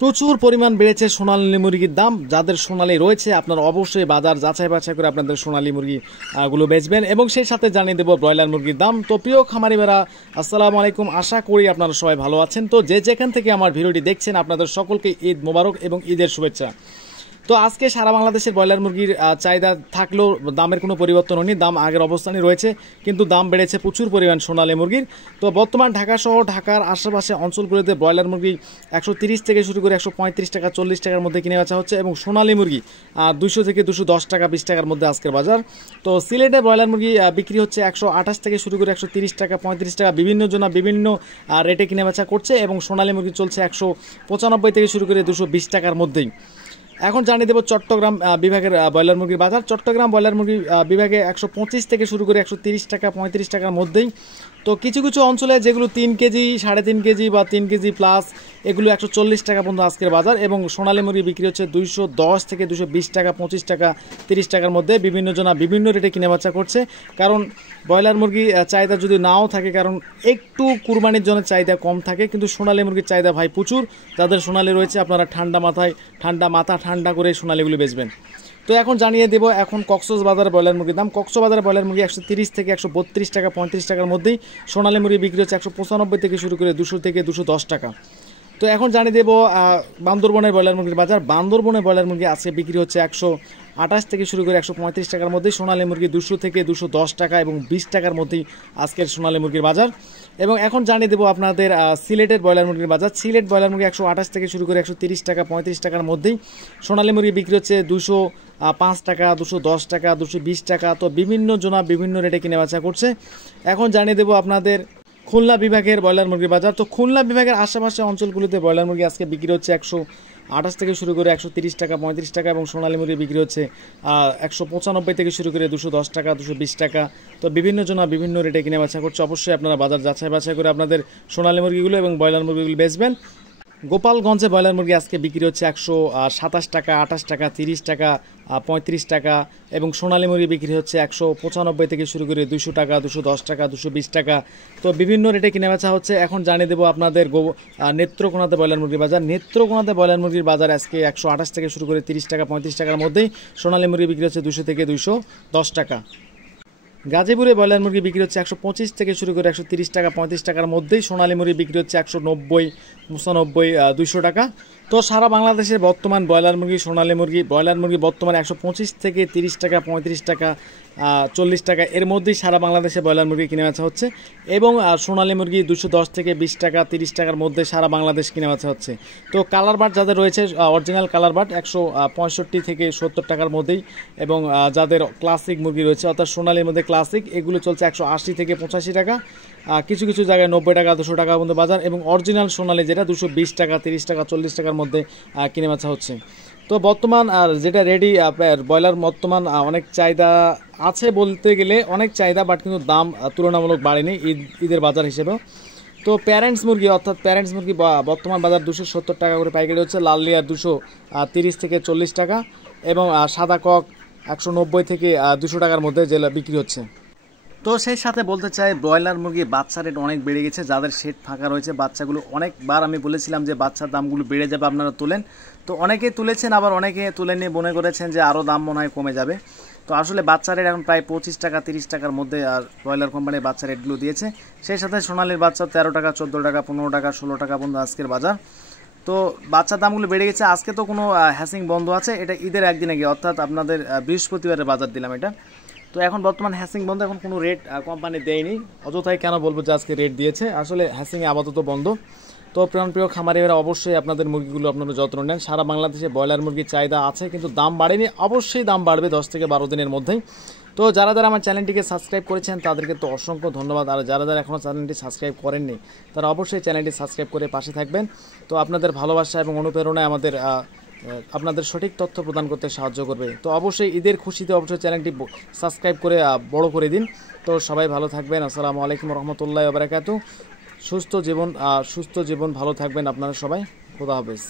প্রচুর পরিমাণ বেড়েছে সোনালী মুরগির দাম। যাদের সোনালী রয়েছে আপনারা অবশ্যই বাজার যাচাই বাছাই করে আপনাদের সোনালী মুরগি গুলো বেচবেন। এবং সেই সাথে জানিয়ে দেবো ব্রয়লার মুরগির দাম। তো প্রিয় খামারি ভাইরা, আসসালামু আলাইকুম, আশা করি আপনারা সবাই ভালো আছেন। তো যেখান থেকে আমার ভিডিওটি দেখছেন আপনাদের সকলকে ঈদ মোবারক এবং ঈদের শুভেচ্ছা। তো আজকে সারা বাংলাদেশের ব্রয়লার মুরগির চাহিদা থাকলেও দামের কোনো পরিবর্তন হয়নি, দাম আগের অবস্থানে রয়েছে, কিন্তু দাম বেড়েছে প্রচুর পরিমাণ সোনালী মুরগির। তো বর্তমান ঢাকা সহ ঢাকার আশেপাশে অঞ্চলগুলোতে ব্রয়লার মুরগি 130 থেকে শুরু করে 135 টাকা 40 টাকার মধ্যে কিনে বেচা হচ্ছে, এবং সোনালী মুরগি 200 থেকে 210 টাকা 20 টাকার মধ্যে আজকের বাজার। তো সিলেটে ব্রয়লার মুরগি বিক্রি হচ্ছে 128 থেকে শুরু করে 130 টাকা 35 টাকা, বিভিন্ন জনা বিভিন্ন রেটে কিনে বেচা করছে, এবং সোনালী মুরগি চলছে 195 থেকে শুরু করে 220 টাকার মধ্যেই। এখন জানিয়ে দেব চট্টগ্রাম বিভাগের ব্রয়লার মুরগির বাজার। চট্টগ্রাম ব্রয়লার মুরগি বিভাগে 125 থেকে শুরু করে 130 টাকা 35 টাকার মধ্যেই। তো কিছু কিছু অঞ্চলে যেগুলো 3 কেজি 3.5 কেজি বা 3 কেজি প্লাস, এগুলো 140 টাকা পর্যন্ত আজকের বাজার, এবং সোনালী মুরগি বিক্রি হচ্ছে 210 থেকে 220 টাকা 25 টাকা 30 টাকার মধ্যে। বিভিন্ন জনা বিভিন্ন রেটে কিনে বেচা করছে, কারণ ব্রয়লার মুরগি চাহিদা যদি নাও থাকে, কারণ একটু কুরবানির জন্য চাহিদা কম থাকে, কিন্তু সোনালী মুরগির চাহিদা ভাই প্রচুর। যাদের সোনালী রয়েছে আপনারা ঠান্ডা করে সোনালীগুলো বেচবেন। তো এখন জানিয়ে দেবো এখন কক্সবাজারের ব্রয়লার মুরগির দাম। কক্সবাজারের ব্রয়লার মুরগি 130 থেকে 132 টাকা 35 টাকার মধ্যেই। সোনালী মুরগি বিক্রি হচ্ছে 195 থেকে শুরু করে 200 থেকে 210 টাকা। তো এখন জানিয়ে দেবো বান্দরবনের ব্রয়লার মুরগির বাজার। বান্দরবনের ব্রয়লার মুরগি আজকে বিক্রি হচ্ছে 128 থেকে শুরু করে 135 টাকার মধ্যে। সোনালী মুরগি 200 থেকে 210 টাকা এবং 20 টাকার মধ্যেই আজকের সোনালী মুরগির বাজার। এবং এখন জানিয়ে দেবো আপনাদের সিলেটের ব্রয়লার মুরগির বাজার। সিলেট ব্রয়লার মুরগি 128 থেকে শুরু করে 130 টাকা 35 টাকার মধ্যেই। সোনালী মুরগি বিক্রি হচ্ছে 205 টাকা 210 টাকা 220 টাকা। তো বিভিন্ন জনা বিভিন্ন রেটে কিনে বেচা করছে। এখন জানিয়ে দেবো আপনাদের খুলনা বিভাগের ব্রয়লার মুরগির বাজার। তো খুলনা বিভাগের আশেপাশে অঞ্চলগুলিতে ব্রয়লার মুরগি আজকে বিক্রি হচ্ছে 128 থেকে শুরু করে 130 টাকা 35 টাকা, এবং সোনালী মুরগি বিক্রি হচ্ছে 195 থেকে শুরু করে 210 টাকা 220 টাকা। তো বিভিন্ন জনা বিভিন্ন রেটে কিনে বেচা করছে। অবশ্যই আপনারা বাজার যাচাই বাছাই করে আপনাদের সোনালী মুরগিগুলো এবং ব্রয়লার মুরগিগুলো বেচবেন। গোপালগঞ্জে ব্রয়লার মুরগি আজকে বিক্রি হচ্ছে 127 টাকা 28 টাকা 30 টাকা 35 টাকা, এবং সোনালী মুরগি বিক্রি হচ্ছে 195 থেকে শুরু করে 200 টাকা 210 টাকা 220 টাকা। তো বিভিন্ন রেটে কিনে বেচা হচ্ছে। এখন জানিয়ে দেবো আপনাদের নেত্রকোনাতে ব্রয়লার মুরগির বাজার। নেত্রকোনাতে ব্রয়লার মুরগির বাজার আজকে 128 থেকে শুরু করে 30 টাকা 35 টাকার মধ্যেই। সোনালী মুরগি বিক্রি হচ্ছে 200 থেকে 210 টাকা। গাজীপুরে ব্রয়লার মুরগি বিক্রি হচ্ছে 125 থেকে শুরু করে 130 টাকা 35 টাকার মধ্যেই। সোনালী মুরগি বিক্রি হচ্ছে 190 95 200 টাকা। তো সারা বাংলাদেশে বর্তমান ব্রয়লার মুরগি সোনালী মুরগি ব্রয়লার মুরগি বর্তমানে 125 থেকে 30 টাকা 35 টাকা 40 টাকা এর মধ্যেই সারা বাংলাদেশে ব্রয়লার মুরগি কিনে বেচা হচ্ছে, এবং সোনালী মুরগি 210 থেকে 20 টাকা 30 টাকার মধ্যে সারা বাংলাদেশ কিনে বেচা হচ্ছে। তো কালার বাট যাদের রয়েছে অরিজিনাল কালার বাট 165 থেকে 70 টাকার মধ্যেই, এবং যাদের ক্লাসিক মুরগি রয়েছে অর্থাৎ সোনালীর মধ্যে ক্লাসিক, এগুলো চলছে 180 থেকে 85 টাকা, কিছু কিছু জায়গায় 90 টাকা 200 টাকা পর্যন্ত বাজার, এবং অরিজিনাল সোনালী যেটা 220 টাকা 30 টাকা 40 টাকার মধ্যে কিনে বেচা হচ্ছে। তো বর্তমান যেটা রেডি ব্রয়লার বর্তমান অনেক চাহিদা আছে বলতে গেলে অনেক চাহিদা, বাট কিন্তু দাম তুলনামূলক বাড়েনি ঈদের বাজার হিসেবেও। তো প্যারেন্টস মুরগি অর্থাৎ প্যারেন্টস মুরগি বর্তমান বাজার 270 টাকা করে পাইকারি হচ্ছে, লাল লেয়ার 230 থেকে 40 টাকা, এবং সাদা কক 190 থেকে 200 টাকার মধ্যে যেটা বিক্রি হচ্ছে। তো সেই সাথে বলতে চাই ব্রয়লার মুরগি বাচ্চা রেট অনেক বেড়ে গেছে। যাদের শেড ফাঁকা রয়েছে বাচ্চাগুলো, অনেকবার আমি বলেছিলাম যে বাচ্চার দামগুলো বেড়ে যাবে, আপনারা তোলেন। তো অনেকে তুলেছেন, আবার অনেকে তুলে নিয়ে মনে করেছেন যে আরও দাম মনে হয় কমে যাবে। তো আসলে বাচ্চা রেট এখন প্রায় 25 টাকা 30 টাকার মধ্যে আর ব্রয়লার কোম্পানির বাচ্চা রেটগুলো দিয়েছে। সেই সাথে সোনালীর বাচ্চা 13 টাকা 14 টাকা 15 টাকা 16 টাকা পর্যন্ত আজকের বাজার। তো বাচ্চার দামগুলো বেড়ে গেছে। আজকে তো কোনো হ্যাসিং বন্ধ আছে, এটা ঈদের একদিন আগে অর্থাৎ আপনাদের বৃহস্পতিবারের বাজার দিলাম এটা। তো এখন বর্তমান হ্যাসিং বন্ধ, এখন কোনো রেট কোম্পানি দেয়নি, অযথাই কেন বলবো যে আজকে রেট দিয়েছে, আসলে হ্যাসিং আপাতত বন্ধ। তো প্রিয় খামারিরা অবশ্যই আপনাদের মুরগিগুলো আপনারা যত্ন নেন। সারা বাংলাদেশে ব্রয়লার মুরগির চাহিদা আছে, কিন্তু দাম বাড়েনি, অবশ্যই দাম বাড়বে 10 থেকে 12 দিনের মধ্যেই। তো যারা আমার চ্যানেলটিকে সাবস্ক্রাইব করেছেন তাদেরকে তো অসংখ্য ধন্যবাদ, আর যারা এখনও চ্যানেলটি সাবস্ক্রাইব করেননি তারা অবশ্যই চ্যানেলটি সাবস্ক্রাইব করে পাশে থাকবেন। তো আপনাদের ভালোবাসা এবং অনুপ্রেরণায় আপনাদের সঠিক তথ্য প্রদান করতে সাহায্য করবে। তো অবশ্যই ঈদের খুশিতে অবশ্যই চ্যানেলটি সাবস্ক্রাইব করে বড় করে দিন। তো সবাই ভালো থাকবেন। আসসালামু আলাইকুম রহমতুল্লাহি ওয়া বারাকাতুহু। সুস্থ জীবন ভালো থাকবেন আপনারা সবাই। খোদা হাফেজ।